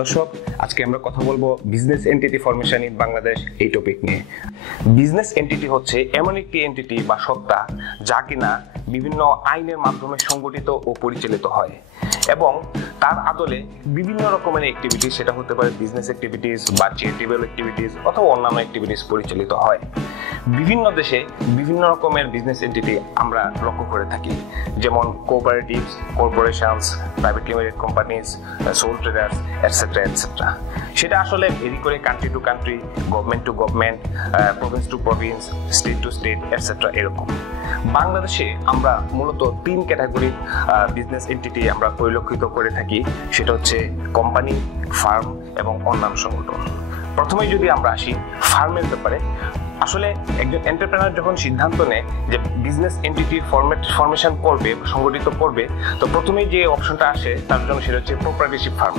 দর্শক, আজকে আমরা কথা বলবো business entity formation in Bangladesh এই টপিক নিয়ে। বিজনেস এন্টিটি হচ্ছে এমন একটি এন্টিটি বা সত্তা যা কিনা বিভিন্ন আইনের মাধ্যমে সংগঠিত ও পরিচালিত হয় এবং তার আদলে বিভিন্ন রকমের অ্যাক্টিভিটিস, সেটা হতে পারে বিজনেস অ্যাক্টিভিটিস বা চ্যারিটেবল অ্যাক্টিভিটিস অথবা অন্যান্য অ্যাক্টিভিটিস পরিচালিত হয়। বিভিন্ন দেশে বিভিন্ন রকমের বিজনেস এন্টিটি আমরা লক্ষ্য করে থাকি, যেমন cooperatives, corporations, private limited companies, sole traders etcetera etcetera. সেটা আসলে ভেরি করে country to country, government to government, province to province, state to state etcetera. এরকম বাংলাদেশে আমরা মূলত তিন ক্যাটাগরির বিজনেস এন্টিটি আমরা পরিলক্ষিত করে থাকি, সেটা হচ্ছে কোম্পানি, ফার্ম এবং অন্যান্য সংগঠন। প্রথমে যদি আমরা আসি ফার্মের ব্যাপারে, আসলে একজন এন্টারপ্রেনার যখন সিদ্ধান্ত নেয় যে বিজনেস এন্টিটি ফরমেশন করবে, সংগঠিত করবে, তো প্রথমেই যে অপশনটা আসে তার জন্য সেটা হচ্ছে প্রপার্টরশিপ ফার্ম।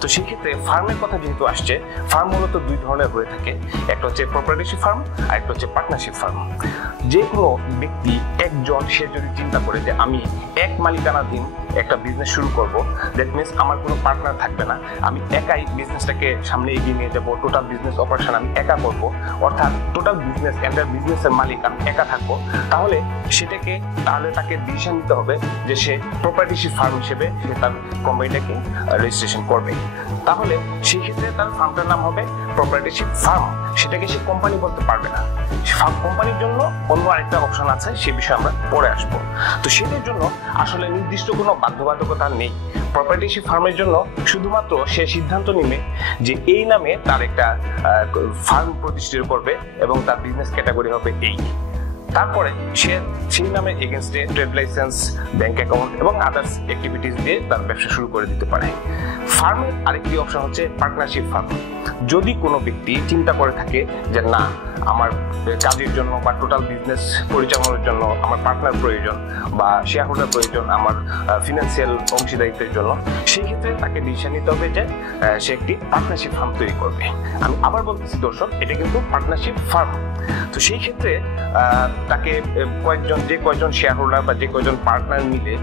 তো সেই ক্ষেত্রে ফার্মের কথা যেহেতু আসছে, ফার্ম মূলত দুই ধরনের হয়ে থাকে, একটা হচ্ছে প্রপার্টরশিপ ফার্ম আর একটা হচ্ছে পার্টনারশিপ ফার্ম। যে কোনো ব্যক্তি একজন সে যদি চিন্তা করে যে আমি এক মালিকানাধীন একটা বিজনেস শুরু করব, দ্যাট মিনস আমার কোনো পার্টনার থাকবে না, আমি একাই বিজনেসটাকে সামনে এগিয়ে নিয়ে যাবো, টোটাল বিজনেস অপারেশন আমি একা করব, অর্থাৎ টোটাল বিজনেস এন্টার বিজনেসের মালিক আমি একা থাকবো, তাহলে তাকে ডিসিশন নিতে হবে যে সে প্রপার্টরশিপ ফার্ম হিসেবে সে তার কোম্পানিটাকে রেজিস্ট্রেশন করবে। তাহলে সেই ক্ষেত্রে তার ফার্মটার নাম হবে প্রপার্টরশিপ ফার্ম, সেটাকে সে কোম্পানি বলতে পারবে না। কোম্পানির জন্য অন্য আরেকটা অপশন আছে, সে বিষয়ে আমরা পরে আসবো। তো সেটার জন্য আসলে নির্দিষ্ট কোনো বাধ্যবাধকতা নেই। প্রপার্টরশিপ ফার্মের জন্য শুধুমাত্র সে সিদ্ধান্ত নিবে যে এই নামে তার একটা ফার্ম প্রতিষ্ঠিত করবে এবং তার বিজনেস ক্যাটাগরি হবে এই। তারপরে সে সেই নামের এগেনস্টে ট্রেড লাইসেন্স, ব্যাংক অ্যাকাউন্ট এবং আদার্স অ্যাক্টিভিটিস দিয়ে তার ব্যবসা শুরু করে দিতে পারে। ফার্মের আরেকটি অপশন হচ্ছে পার্টনারশিপ ফার্ম। যদি কোনো ব্যক্তি চিন্তা করে থাকে যে না, আমার কাজের জন্য বা টোটাল বিজনেস পরিচালনার জন্য আমার পার্টনার প্রয়োজন বা শেয়ার হোল্ডার প্রয়োজন আমার ফিনান্সিয়াল অংশীদারিত্বের জন্য, সেই ক্ষেত্রে তাকে ডিসিশন নিতে হবে যে সে একটি পার্টনারশিপ ফার্ম তৈরি করবে। আমি আবার বলতেছি দর্শক, এটা কিন্তু পার্টনারশিপ ফার্ম। তো সেই ক্ষেত্রে তাকে যে কয়জন শেয়ার হোল্ডার বা যে কয়জন পার্টনার মিলে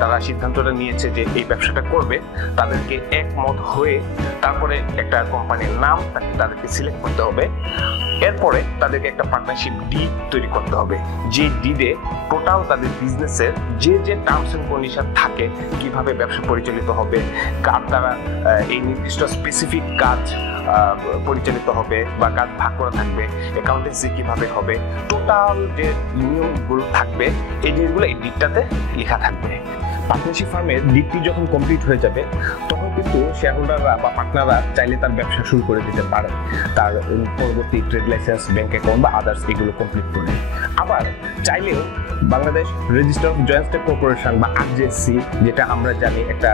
তারা সিদ্ধান্তটা নিয়েছে যে এই ব্যবসাটা করবে, তাদেরকে একমত হয়ে তারপরে একটা কোম্পানির নাম তাদেরকে সিলেক্ট করতে হবে। এরপরে তাদেরকে একটা পার্টনারশিপ ডিড তৈরি করতে হবে, যে ডিডে টোটাল তাদের বিজনেসের যে টার্মস এন্ড কন্ডিশন থাকে, কিভাবে ব্যবসা পরিচালিত হবে, কার দ্বারা এই নির্দিষ্ট স্পেসিফিক কাজ পরিচালিত হবে বা কাজ ভাগ করা থাকবে, অ্যাকাউন্টেন্সি কিভাবে হবে, টোটাল যে নিয়মগুলো থাকবে এই জিনিসগুলো এই ডিডটাতে লেখা থাকবে। পার্টনারশিপ ফার্মের ডিডটি যখন কমপ্লিট হয়ে যাবে, তখন কিন্তু শেয়ার হোল্ডাররা বা পার্টনাররা চাইলে তার ব্যবসা শুরু করে দিতে পারে, তার পরবর্তী ট্রেড লাইসেন্স, ব্যাংক অ্যাকাউন্ট বা আদার্স এগুলো কমপ্লিট করে। আবার চাইলেও Bangladesh register of joint state corporation বা আরজিএসসি, যেটা আমরা জানি একটা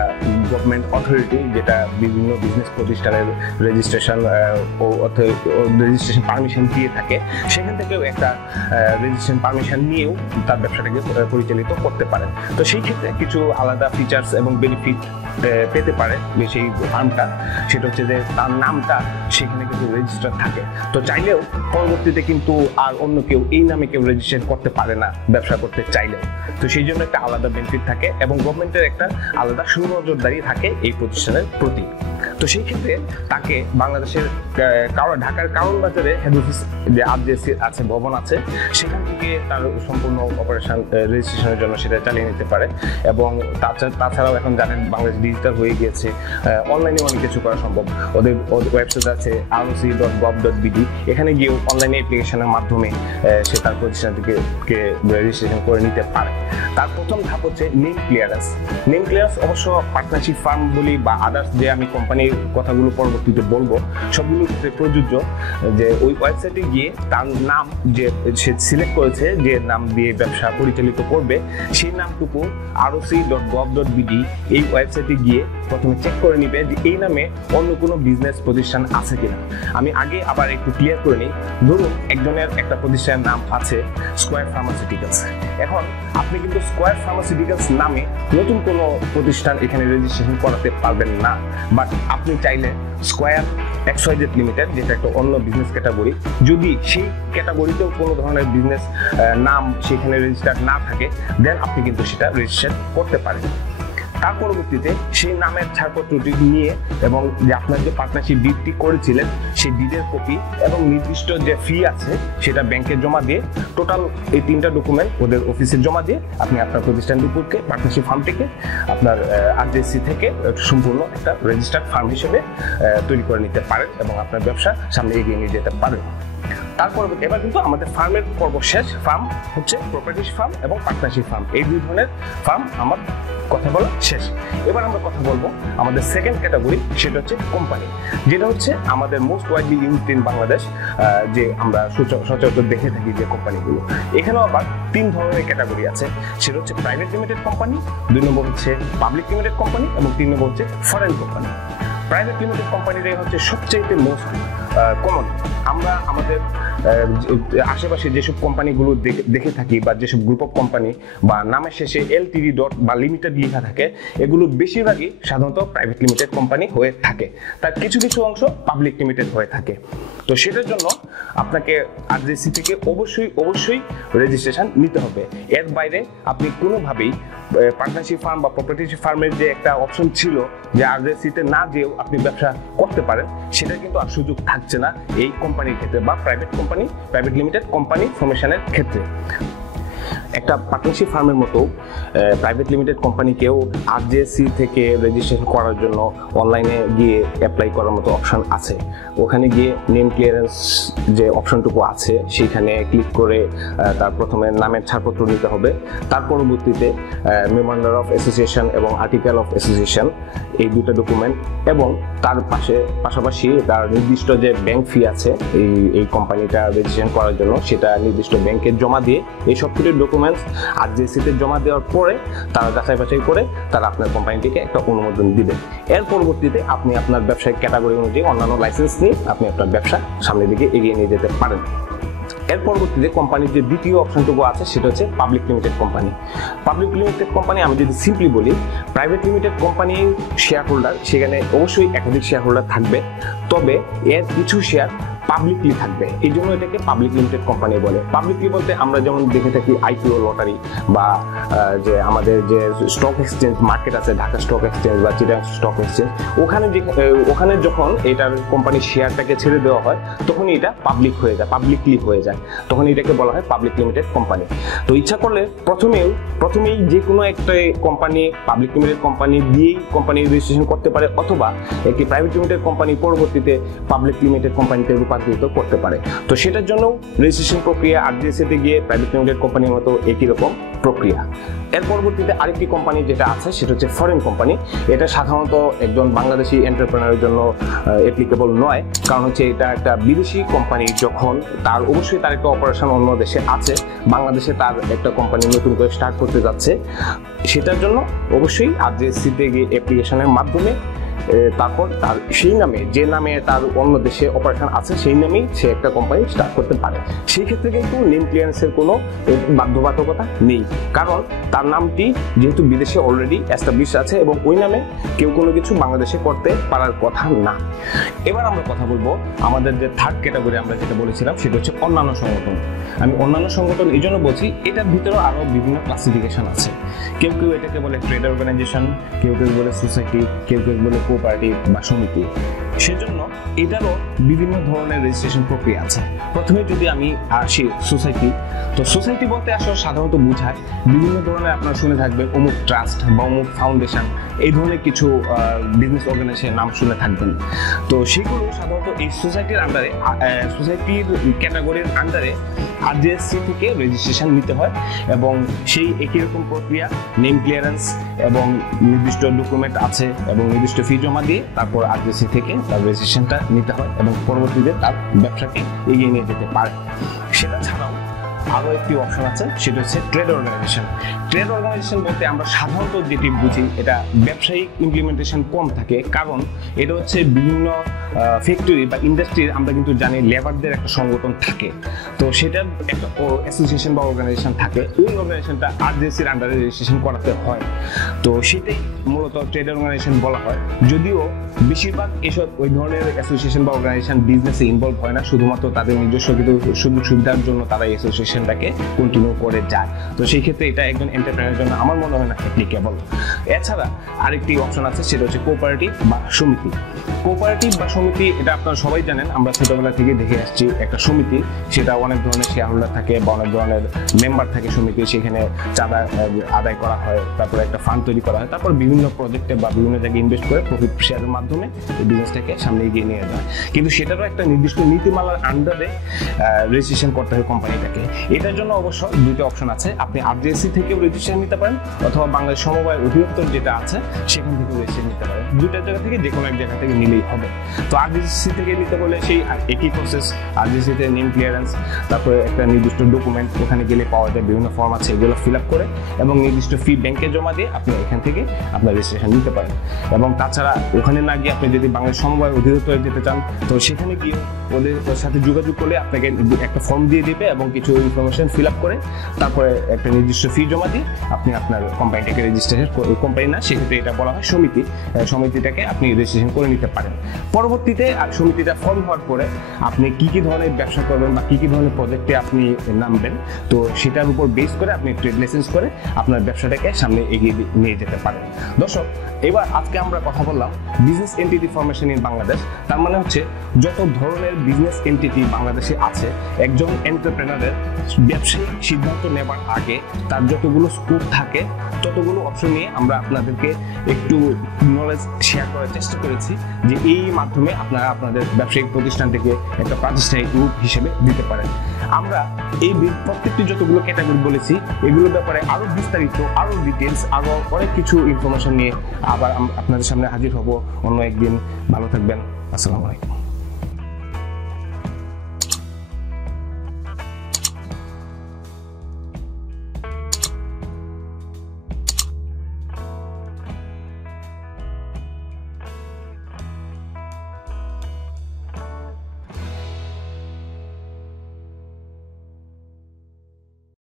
গভর্নমেন্ট অথরিটি যেটা বিভিন্ন বিজনেস প্রতিষ্ঠানের রেজিস্ট্রেশন ও রেজিস্ট্রেশন পারমিশন দিয়ে থাকে, সেখান থেকেও একটা রেজিস্ট্রেশন পারমিশন নিয়েও তার ব্যবসাটাকে পরিচালিত করতে পারেন। তো সেই ক্ষেত্রে কিছু আলাদা ফিচার্স এবং বেনিফিট পেতে পারে সেই ফার্মটা, সেটা হচ্ছে যে তার নামটা সেখানে কিন্তু রেজিস্টার থাকে। তো চাইলেও পরবর্তীতে কিন্তু আর অন্য কেউ এই নামে কেউ রেজিস্ট্রেশন করতে পারে না ব্যবসা করতে চাইলেও। তো সেই জন্য একটা আলাদা বেনিফিট থাকে এবং গভর্নমেন্টের একটা আলাদা সুনজরদারি থাকে এই প্রতিষ্ঠানের প্রতি। তো সেই ক্ষেত্রে তাকে বাংলাদেশের ঢাকার কারণ বাজারে হেড অফিস যে আরজিএসসি আছে, ভবন আছে, সেখান থেকে তার সম্পূর্ণ অপারেশন রেজিস্ট্রেশনের জন্য সেটা চালিয়ে নিতে পারে। এবং তাছাড়াও এখন জানেন বাংলাদেশ ডিজিটাল হয়ে গিয়েছে, অনলাইনে অনেক কিছু করা সম্ভব। ওদের ওয়েবসাইট আছে roc.gov.bd, এখানে গিয়েও অনলাইনে অ্যাপ্লিকেশনের মাধ্যমে সে তার প্রতিষ্ঠান থেকে রেজিস্ট্রেশন করে নিতে পারে। তার প্রথম ধাপ হচ্ছে নেম ক্লিয়ারেন্স। নেম ক্লিয়ারেন্স অবশ্য পার্টনারশিপ ফার্ম বলি বা আদার্স যে আমি কোম্পানির কথাগুলো পরবর্তীতে বলবো, সবগুলোর ক্ষেত্রে প্রযোজ্য যে ওই ওয়েবসাইটে গিয়ে তার নাম যে সে সিলেক্ট করেছে, যে নাম দিয়ে ব্যবসা পরিচালিত করবে, সেই নামটুকু roc.gov.bd এই ওয়েবসাইটে গিয়ে প্রথমে চেক করে নিবে যে এই নামে অন্য কোনো বিজনেস প্রতিষ্ঠান আছে কিনা। আমি আগে আবার একটু ক্লিয়ার করে নিই। ধরুন একজনের একটা প্রতিষ্ঠানের নাম আছে স্কয়ার ফার্মাসিউটিক্যালস। এখন আপনি কিন্তু স্কয়ার ফার্মাসিউটিক্যালস নামে নতুন কোনো প্রতিষ্ঠান এখানে রেজিস্ট্রেশন করাতে পারবেন না, বাট আপনি চাইলে স্কয়ার XYZ লিমিটেড, যেটা একটা অন্য বিজনেস ক্যাটাগরি, যদি সেই ক্যাটাগরিতেও কোনো ধরনের বিজনেস নাম সেখানে রেজিস্টার্ড না থাকে, দেন আপনি কিন্তু সেটা রেজিস্ট্রেশন করতে পারেন। তার পরবর্তীতে সেই নামের ছাড়পত্রটি নিয়ে এবং যে আপনার যে পার্টনারশিপ ডিডটি করেছিলেন সেই ডিডের কপি এবং নির্দিষ্ট যে ফি আছে সেটা ব্যাংকে জমা দিয়ে টোটাল এই 3টা ডকুমেন্ট ওদের অফিসে জমা দিয়ে আপনি আপনার প্রতিষ্ঠানটিকে পার্টনারশিপ ফার্মটিকে আপনার আরজেসি থেকে সম্পূর্ণ একটা রেজিস্টার্ড ফার্ম হিসেবে তৈরি করে নিতে পারেন এবং আপনার ব্যবসা সামনে এগিয়ে নিয়ে যেতে পারেন। তারপর এবার কিন্তু আমাদের ফার্মের পর্ব শেষ। ফার্ম হচ্ছে প্রপার্টিস ফার্ম এবং পার্টনারশিপ ফার্ম, এই দুই ধরনের ফার্ম আমার কথা বলা শেষ। এবার আমরা কথা বলবো আমাদের সেকেন্ড ক্যাটাগরি, সেটা হচ্ছে কোম্পানি, যেটা হচ্ছে আমাদের most widely used in Bangladesh, যে আমরা সচরাচর দেখে থাকি যে কোম্পানিগুলো। এখানেও আবার 3 ধরনের ক্যাটাগরি আছে, সেটা হচ্ছে প্রাইভেট লিমিটেড কোম্পানি, 2 নম্বর হচ্ছে পাবলিক লিমিটেড কোম্পানি এবং 3 নম্বর হচ্ছে ফরেন কোম্পানি। প্রাইভেট লিমিটেড কোম্পানিটাই হচ্ছে সবচেয়ে মোস্ট কমন। আমরা আমাদের আশেপাশে যেসব কোম্পানিগুলো দেখে থাকি বা যেসব গ্রুপ অফ কোম্পানি বা নামের শেষে এলটিডি ডট বা লিমিটেড লেখা থাকে, এগুলো বেশিরভাগই সাধারণত প্রাইভেট লিমিটেড কোম্পানি হয়ে থাকে, তার কিছু কিছু অংশ পাবলিক লিমিটেড হয়ে থাকে। তো সেটার জন্য আপনাকে আরজেসি থেকে অবশ্যই রেজিস্ট্রেশন নিতে হবে। এর বাইরে আপনি কোনোভাবেই পার্টনারশিপ ফার্ম বা প্রপার্টিশিপ ফার্মের যে একটা অপশন ছিল যে আরজেসিতে না যেও আপনি ব্যবসা করতে পারেন, সেটা কিন্তু আর সুযোগ থাকছে না এই কোম্পানির ক্ষেত্রে বা প্রাইভেট লিমিটেড কোম্পানি ফর্মেশনের ক্ষেত্রে। একটা পার্টনারশিপ ফার্মের মতো প্রাইভেট লিমিটেড কোম্পানিকেও আরজেসি থেকে রেজিস্ট্রেশন করার জন্য অনলাইনে গিয়ে অ্যাপ্লাই করার মতো অপশন আছে। ওখানে গিয়ে নেম ক্লিয়ারেন্স যে অপশনটুকু আছে সেখানে ক্লিক করে তার প্রথমে নামের ছাড়পত্র নিতে হবে, তার পরবর্তীতে মেমোরান্ডাম অফ অ্যাসোসিয়েশন এবং আর্টিকেল অফ অ্যাসোসিয়েশন, এই 2টা ডকুমেন্ট, এবং তার পাশাপাশি তার নির্দিষ্ট যে ব্যাংক ফি আছে এই কোম্পানিটা রেজিস্ট্রেশন করার জন্য, সেটা নির্দিষ্ট ব্যাংকে জমা দিয়ে এই সবকিছু ডকুমেন্টস আরজেসিতে জমা দেওয়ার পরে তারা যাচাই বাছাই করে তারা আপনার কোম্পানিটিকে একটা অনুমোদন দিবে। এর পরবর্তীতে আপনি আপনার ব্যবসায়িক ক্যাটাগরি অনুযায়ী অন্যান্য লাইসেন্স নিয়ে আপনি আপনার ব্যবসা সামনের দিকে এগিয়ে নিয়ে যেতে পারেন। এর পরবর্তীতে কোম্পানির যে দ্বিতীয় অপশনটুকু আছে সেটা হচ্ছে public limited company. Public limited company আমি যদি সিম্পলি বলি, প্রাইভেট লিমিটেড কোম্পানির শেয়ার হোল্ডার সেখানে অবশ্যই একাধিক শেয়ার হোল্ডার থাকবে, তবে এর কিছু শেয়ার পাবলিকলি থাকবে, এই জন্য এটাকে পাবলিক লিমিটেড কোম্পানি বলে। পাবলিকলি বলতে আমরা যেমন দেখে থাকি আইপিও লটারি বা যে আমাদের যে স্টক এক্সচেঞ্জ মার্কেট আছে, ঢাকা স্টক এক্সচেঞ্জ বা চিটাগাং স্টক এক্সচেঞ্জ, ওখানে যখন এটার কোম্পানির শেয়ারটাকে ছেড়ে দেওয়া হয় তখনই এটা পাবলিকলি হয়ে যায়, তখন এটাকে বলা হয় পাবলিক লিমিটেড কোম্পানি। তো ইচ্ছা করলে প্রথমেই যে কোনো একটা কোম্পানি পাবলিক লিমিটেড কোম্পানি দিয়েই কোম্পানি রেজিস্ট্রেশন করতে পারে, অথবা একটি প্রাইভেট লিমিটেড কোম্পানি পরবর্তীতে পাবলিক লিমিটেড কোম্পানিতে রূপান্তরিত করতে পারে। তো সেটার জন্য রেজিস্ট্রেশন প্রক্রিয়া আরজেসিতে গিয়ে প্রাইভেট লিমিটেড কোম্পানির মতো একই রকম প্রক্রিয়া। এর পরবর্তীতে আরেকটি কোম্পানি যেটা আছে সেটা হচ্ছে ফরেন কোম্পানি। এটা সাধারণত একজন বাংলাদেশি এন্টারপ্রেনারের জন্য অ্যাপ্লিকেবল নয়, কারণ হচ্ছে এটা একটা বিদেশি কোম্পানি, যখন অবশ্যই তার একটা অপারেশন অন্য দেশে আছে, বাংলাদেশে তার একটা কোম্পানি নতুন করে স্টার্ট করতে যাচ্ছে, সেটার জন্য অবশ্যই আরজেসিতে গিয়ে অ্যাপ্লিকেশনের মাধ্যমে তারপর তার সেই নামে, যে নামে তার অন্য দেশে অপারেশন আছে সেই নামেই সে একটা কোম্পানি স্টার্ট করতে পারে। সেই ক্ষেত্রে কিন্তু নেম ক্লিয়ারেন্সের কোনো বাধ্যবাধকতা নেই, কারণ তার নামটি যেহেতু বিদেশে অলরেডি এস্টাবলিশ আছে এবং ওই নামে কেউ কোনো কিছু বাংলাদেশে করতে পারার কথা না। এবার আমরা কথা বলবো আমাদের যে থার্ড ক্যাটাগরি আমরা যেটা বলেছিলাম সেটা হচ্ছে অন্যান্য সংগঠন। আমি অন্যান্য সংগঠন এই জন্য বলছি, এটার ভিতরেও আরও বিভিন্ন ক্লাসিফিকেশন আছে। কেউ এটাকে বলে ট্রেড অর্গানাইজেশন, কেউ বলে সোসাইটি, কেউ বলে কোঅপারেটিভ বা সমিতি। সেজন্য এটারও বিভিন্ন ধরনের রেজিস্ট্রেশন প্রক্রিয়া আছে। প্রথমে যদি আমি আসি সোসাইটি, তো সোসাইটি বলতে আসলে সাধারণত বোঝায় বিভিন্ন ধরনের, আপনারা শুনে থাকবেন অমুক ট্রাস্ট বা অমুক ফাউন্ডেশন, এই ধরনের কিছু বিজনেস অর্গানাইজেশনের নাম শুনে থাকবেন। তো সেগুলো সাধারণত এই সোসাইটির আন্ডারে, সোসাইটির ক্যাটাগরির আন্ডারে আরজেএসসি থেকে রেজিস্ট্রেশন নিতে হয় এবং সেই একই রকম প্রক্রিয়া, নেম ক্লিয়ারেন্স এবং নির্দিষ্ট ডকুমেন্ট আছে এবং নির্দিষ্ট ফি জমা দিয়ে তারপর আরজেএসসি থেকে তার রেজিস্ট্রেশনটা নিতে হয় এবং পরবর্তীতে তার ব্যবসাকে এগিয়ে নিয়ে যেতে পারে। সেটা ছাড়াও আরও একটি অপশন আছে, সেটা হচ্ছে ট্রেড অর্গানাইজেশন। ট্রেড অর্গানাইজেশন বলতে আমরা সাধারণত যেটি বুঝি, এটা ব্যবসায়িক ইমপ্লিমেন্টেশন কম থাকে, কারণ এটা হচ্ছে বিভিন্ন ফ্যাক্টরি বা ইন্ডাস্ট্রির আমরা কিন্তু জানি লেবারদের একটা সংগঠন থাকে, তো সেটার একটা অ্যাসোসিয়েশন বা অর্গানাইজেশন থাকে, ওই অর্গানাইজেশনটা আরজেএসসির আন্ডারে রেজিস্ট্রেশন করাতে হয়। তো সেটাই মূলত ট্রেড অর্গানাইজেশন বলা হয়, যদিও বেশিরভাগ এসব ওই ধরনের অ্যাসোসিয়েশন বা অর্গানাইজেশন বিজনেসে ইনভলভ হয় না, শুধুমাত্র তাদের নিজস্ব কিছু সুযোগ সুবিধার জন্য তারা অ্যাসোসিয়েশন প্রফেশনটাকে কন্টিনিউ করে যায়। তো সেই ক্ষেত্রে এটা একজন এন্টারপ্রেনারের জন্য আমার মনে হয় না অ্যাপ্লিকেবল। এছাড়া আরেকটি অপশন আছে, সেটা হচ্ছে কোঅপারেটিভ বা সমিতি। কোঅপারেটিভ বা সমিতি এটা আপনারা সবাই জানেন, আমরা ছোটবেলা থেকে দেখে আসছি একটা সমিতি, সেটা অনেক ধরনের শেয়ার হোল্ডার থাকে বা অনেক ধরনের মেম্বার থাকে সমিতি, সেখানে চাঁদা আদায় করা হয়, তারপরে একটা ফান্ড তৈরি করা হয়, তারপর বিভিন্ন প্রজেক্টে বা বিভিন্ন জায়গায় ইনভেস্ট করে প্রফিট শেয়ারের মাধ্যমে এই বিজনেসটাকে সামনে এগিয়ে নিয়ে যায়। কিন্তু সেটারও একটা নির্দিষ্ট নীতিমালার আন্ডারে রেজিস্ট্রেশন করতে হয় কোম্পানিটাকে। এটার জন্য অবশ্য দুইটা অপশন আছে, আপনি আরজিএসসি থেকেও রেজিস্ট্রেশন নিতে পারেন অথবা বাংলাদেশ সমবায় অধিদপ্তর যেটা আছে সেখান থেকে রেজিস্ট্রেশন নিতে পারেন। দুইটা জায়গা থেকে যে কোনো এক জায়গা থেকে নিলেই হবে। তো আরজিএসসি থেকে নিতে বলে সেই একই প্রসেস, আরজিএসসিতে নেম ক্লিয়ারেন্স, তারপরে একটা নির্দিষ্ট ডকুমেন্ট ওখানে গেলে পাওয়া যায়, বিভিন্ন ফর্ম আছে, এগুলো ফিল আপ করে এবং নির্দিষ্ট ফি ব্যাংকে জমা দিয়ে আপনি এখান থেকে আপনার রেজিস্ট্রেশন নিতে পারেন। এবং তাছাড়া ওখানে না গিয়ে আপনি যদি বাংলাদেশ সমবায় অধিদপ্তরে যেতে চান, তো সেখানে গিয়ে ওদের সাথে যোগাযোগ করলে আপনাকে একটা ফর্ম দিয়ে দিবে এবং কিছু ইনফরমেশন ফিল আপ করে তারপরে একটা নির্দিষ্ট ফি জমা দিয়ে আপনি আপনার কোম্পানিটাকে রেজিস্ট্রেশন, কোম্পানি না সেক্ষেত্রে এটা বলা হয় সমিতি, সমিতিটাকে আপনি রেজিস্ট্রেশন করে নিতে পারেন। পরবর্তীতে সমিতিটা ফর্ম হওয়ার পরে আপনি কি কি ধরনের ব্যবসা করবেন বা কি কি ধরনের প্রজেক্টে আপনি নামবেন, তো সেটার উপর বেস করে আপনি ট্রেড লাইসেন্স করে আপনার ব্যবসাটাকে সামনে এগিয়ে নিয়ে যেতে পারেন। দর্শক, এবার আজকে আমরা কথা বললাম business entity formation in Bangladesh. তার মানে হচ্ছে যত ধরনের বিজনেস এন্টিটি বাংলাদেশে আছে, একজন এন্টারপ্রেনারের ব্যবসায়িক সিদ্ধান্ত নেবার আগে তার যতগুলো স্কোপ থাকে ততগুলো অপশন নিয়ে আমরা আপনাদেরকে একটু নলেজ শেয়ার করার চেষ্টা করেছি, যে এই মাধ্যমে আপনারা আপনাদের ব্যবসায়িক প্রতিষ্ঠানটিকে একটা প্রাতিষ্ঠানিক রূপ হিসেবে দিতে পারেন। আমরা এই প্রত্যেকটি যতগুলো ক্যাটাগরি বলেছি এগুলোর ব্যাপারে আরো বিস্তারিত, আরো ডিটেলস, আরো অনেক কিছু ইনফরমেশন নিয়ে আবার আপনাদের সামনে হাজির হব অন্য একদিন। ভালো থাকবেন। আসসালামু আলাইকুম।